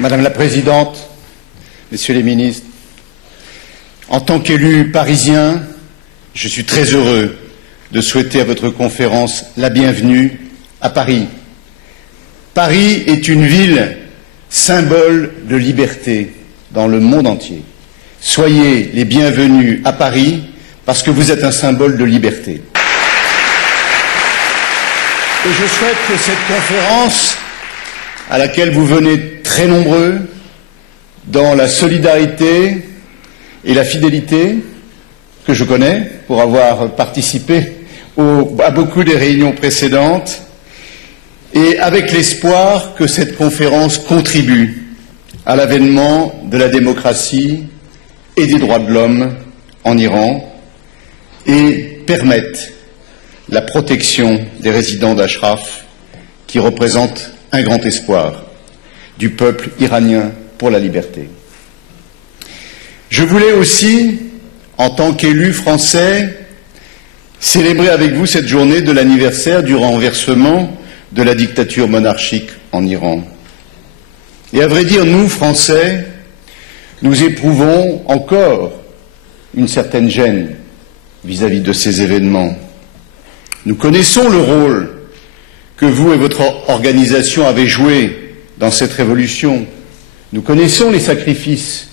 Madame la Présidente, Messieurs les ministres, en tant qu'élu parisien, je suis très heureux de souhaiter à votre conférence la bienvenue à Paris. Paris est une ville symbole de liberté dans le monde entier. Soyez les bienvenus à Paris parce que vous êtes un symbole de liberté. Et je souhaite que cette conférence, à laquelle vous venez très nombreux, dans la solidarité et la fidélité que je connais pour avoir participé à beaucoup des réunions précédentes, et avec l'espoir que cette conférence contribue à l'avènement de la démocratie et des droits de l'homme en Iran et permette la protection des résidents d'Ashraf qui représentent un grand espoir du peuple iranien pour la liberté. Je voulais aussi, en tant qu'élu français, célébrer avec vous cette journée de l'anniversaire du renversement de la dictature monarchique en Iran. Et à vrai dire, nous, Français, nous éprouvons encore une certaine gêne vis-à-vis de ces événements. Nous connaissons le rôle que vous et votre organisation avez joué dans cette révolution. Nous connaissons les sacrifices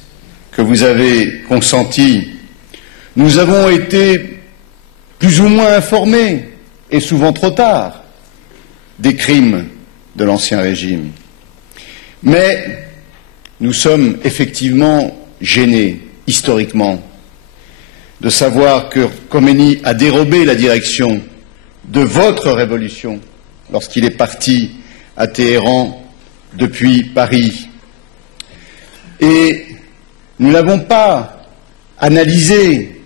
que vous avez consentis. Nous avons été plus ou moins informés, et souvent trop tard, des crimes de l'Ancien Régime. Mais nous sommes effectivement gênés, historiquement, de savoir que Khomeini a dérobé la direction de votre révolution lorsqu'il est parti à Téhéran depuis Paris. Et nous n'avons pas analysé,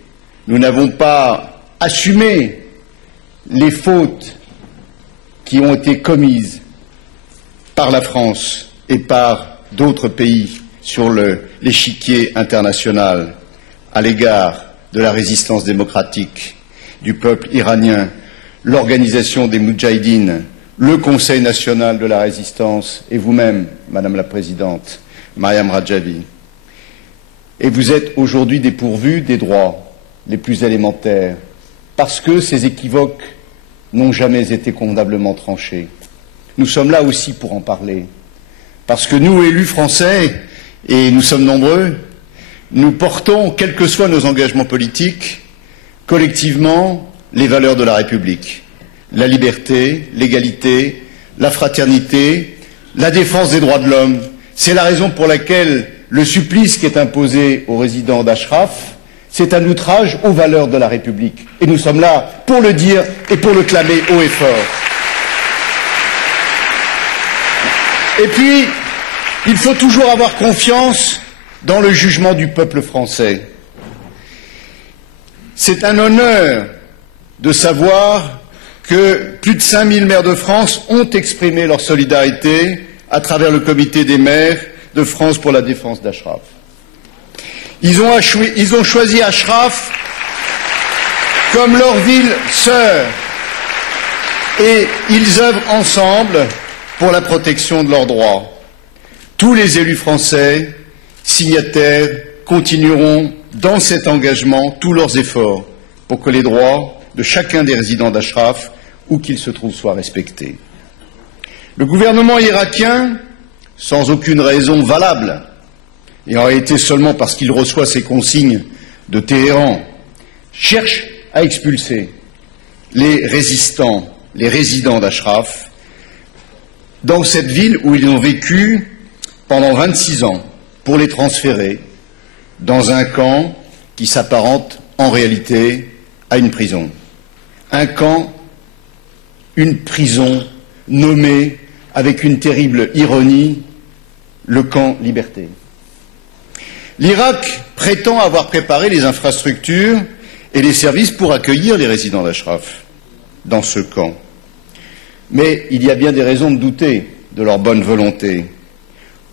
nous n'avons pas assumé les fautes qui ont été commises par la France et par d'autres pays sur l'échiquier international à l'égard de la résistance démocratique du peuple iranien, l'organisation des Moudjahidines, le Conseil national de la résistance et vous-même, Madame la Présidente, Mariam Rajavi. Et vous êtes aujourd'hui dépourvus des droits les plus élémentaires parce que ces équivoques n'ont jamais été convenablement tranchés. Nous sommes là aussi pour en parler, parce que nous, élus français, et nous sommes nombreux, nous portons, quels que soient nos engagements politiques, collectivement les valeurs de la République, la liberté, l'égalité, la fraternité, la défense des droits de l'homme. C'est la raison pour laquelle le supplice qui est imposé aux résidents d'Ashraf, c'est un outrage aux valeurs de la République. Et nous sommes là pour le dire et pour le clamer haut et fort. Et puis, il faut toujours avoir confiance dans le jugement du peuple français. C'est un honneur de savoir que plus de 5000 maires de France ont exprimé leur solidarité à travers le comité des maires de France pour la défense d'Ashraf. Ils ont choisi Ashraf comme leur ville sœur et ils œuvrent ensemble pour la protection de leurs droits. Tous les élus français, signataires, continueront dans cet engagement tous leurs efforts pour que les droits de chacun des résidents d'Ashraf, où qu'ils se trouvent, soient respectés. Le gouvernement irakien, sans aucune raison valable, et en réalité seulement parce qu'il reçoit ses consignes de Téhéran, cherche à expulser les résistants, les résidents d'Ashraf, dans cette ville où ils ont vécu pendant 26 ans, pour les transférer dans un camp qui s'apparente en réalité à une prison. Un camp, une prison nommée avec une terrible ironie, le camp Liberté. L'Irak prétend avoir préparé les infrastructures et les services pour accueillir les résidents d'Ashraf dans ce camp. Mais il y a bien des raisons de douter de leur bonne volonté.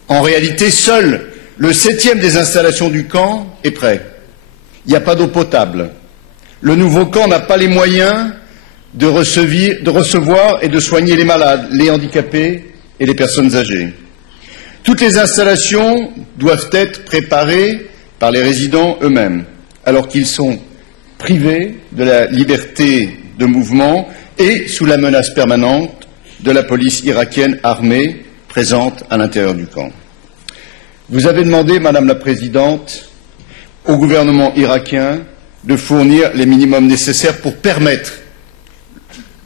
En réalité, seul le 7e des installations du camp est prêt. Il n'y a pas d'eau potable. Le nouveau camp n'a pas les moyens de recevoir et de soigner les malades, les handicapés et les personnes âgées. Toutes les installations doivent être préparées par les résidents eux-mêmes, alors qu'ils sont privés de la liberté de mouvement et sous la menace permanente de la police irakienne armée présente à l'intérieur du camp. Vous avez demandé, Madame la Présidente, au gouvernement irakien de fournir les minimums nécessaires pour permettre,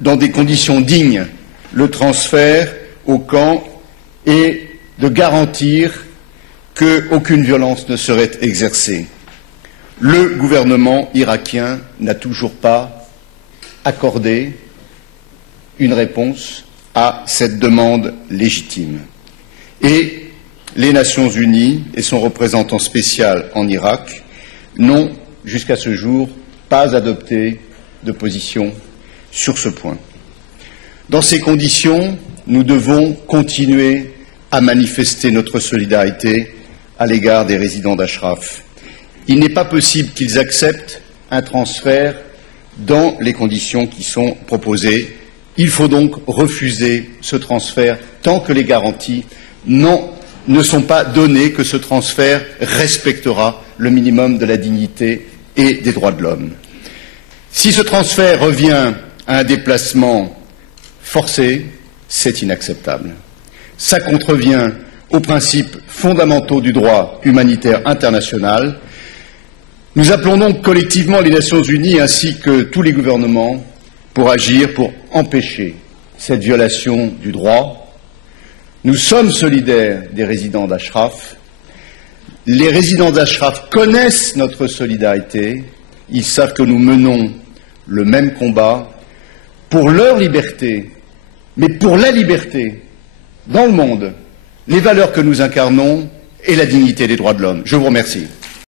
dans des conditions dignes, le transfert au camp et de garantir qu'aucune violence ne serait exercée. Le gouvernement irakien n'a toujours pas accordé une réponse à cette demande légitime. Et les Nations unies et son représentant spécial en Irak n'ont, jusqu'à ce jour, pas adopté de position sur ce point. Dans ces conditions, nous devons continuer à manifester notre solidarité à l'égard des résidents d'Ashraf. Il n'est pas possible qu'ils acceptent un transfert dans les conditions qui sont proposées. Il faut donc refuser ce transfert tant que les garanties ne sont pas données que ce transfert respectera le minimum de la dignité et des droits de l'homme. Si ce transfert revient à un déplacement forcé, c'est inacceptable. Ça contrevient aux principes fondamentaux du droit humanitaire international. Nous appelons donc collectivement les Nations unies ainsi que tous les gouvernements pour agir, pour empêcher cette violation du droit. Nous sommes solidaires des résidents d'Ashraf. Les résidents d'Ashraf connaissent notre solidarité. Ils savent que nous menons le même combat pour leur liberté, mais pour la liberté dans le monde, les valeurs que nous incarnons et la dignité des droits de l'homme. Je vous remercie.